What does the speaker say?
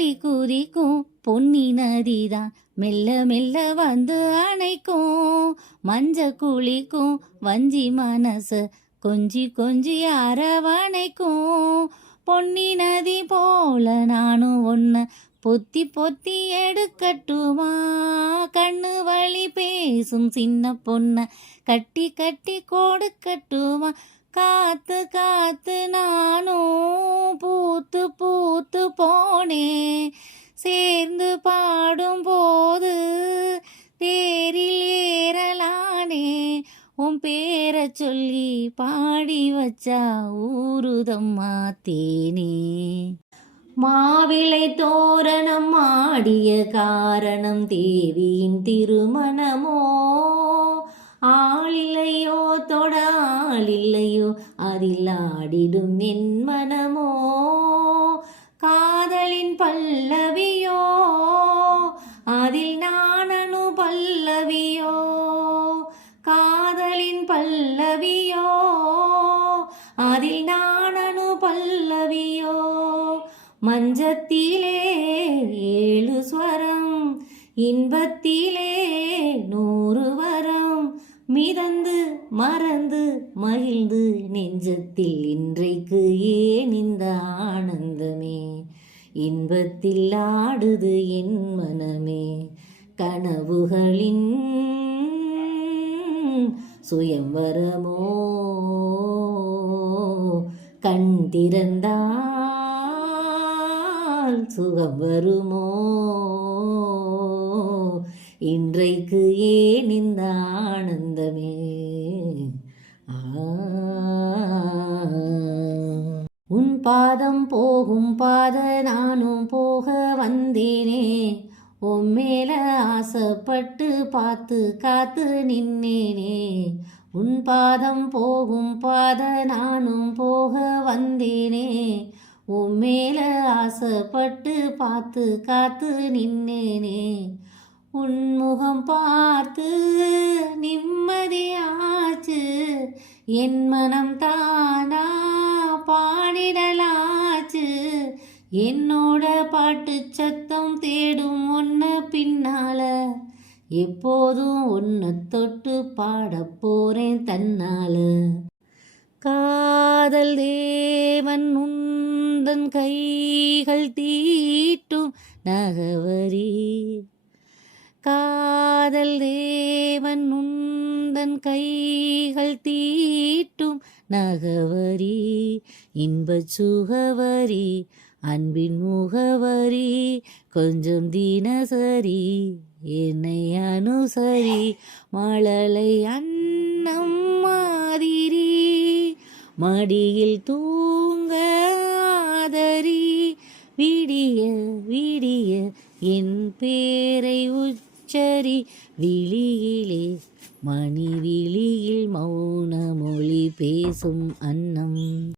குதி குதிக்கும் பொன்னி நதிதான். மெல்ல மெல்ல வந்து அணைக்கும். மஞ்ச குளிக்கும் வஞ்சி மனசு கொஞ்சி கொஞ்சி அரவணைக்கும். பொன்னி நதி போல நானும் ஒன்று பொத்தி பொத்தி எடுக்கட்டுமா? கண்ணு வழி பேசும் சின்ன பொண்ண கட்டி கட்டி கொடுக்கட்டுமா காத்து காத்து நானும் பூத்து பூத்து போனேன் சேர்ந்து பாடும் போது தேரில் ஏறலானே. உன் பேரை சொல்லி பாடி வச்சா ஊருதம்மா தேனே மாவிளை தோரணம் ஆடிய காரணம் தேவியின் திருமணமோ? ஆளிலையோ தொட நாள் இல்லையோ அதில் ஆடிடும் என் மனமோ? காதலின் பல்லவியோ? அதில் நானனு பல்லவியோ? காதலின் பல்லவியோ? அதில் நானனு பல்லவியோ? மஞ்சத்திலே ஏழு ஸ்வரம் இன்பத்திலே நூறு வரம். மிதந்து மறந்து மகிழ்ந்து நெஞ்சத்தில் இன்றைக்கு ஏன் இந்த ஆனந்தமே? இன்பத்தில் ஆடுது என் மனமே. கனவுகளின் சுயம்பரமோ கண் திறந்தால் சுகம் வருமோ? இன்றைக்கு ஏன் இந்த ஆனந்தமே? ஆ. உன் பாதம் போகும் பாத நானும் போக வந்தேனே. உன் மேல ஆசைப்பட்டு பார்த்து காத்து நின்னேனே. உன் பாதம் போகும் பாத நானும் போக வந்தேனே. உன் மேல ஆசைப்பட்டு பார்த்து காத்து நின்னேனே. உன்முகம் பார்த்து நிம்மதியாச்சு. என் மனம் தானா பாடிடலாச்சு. என்னோட பாட்டு சத்தம் தேடும் ஒன்ன பின்னால எப்போதும் உன்னை தொட்டு பாட போறேன் தன்னால. காதல் தேவன் உந்தன் கைகள் தீட்டும் நகவரி. காதல் தேவன் உந்தன் கைகள் தீட்டும் நகவரி இன்பச் சுகவரி அன்பின் முகவரி கொஞ்சம் தினசரி என்னை அனுசரி மழலை அன்னம் மாதிரி மடியில் தூங்க ஆதரி விடிய விடிய என் பேரை உச்ச உச்சரி விழியிலே மணி விழியில் மௌன மொழி பேசும் அன்னம்.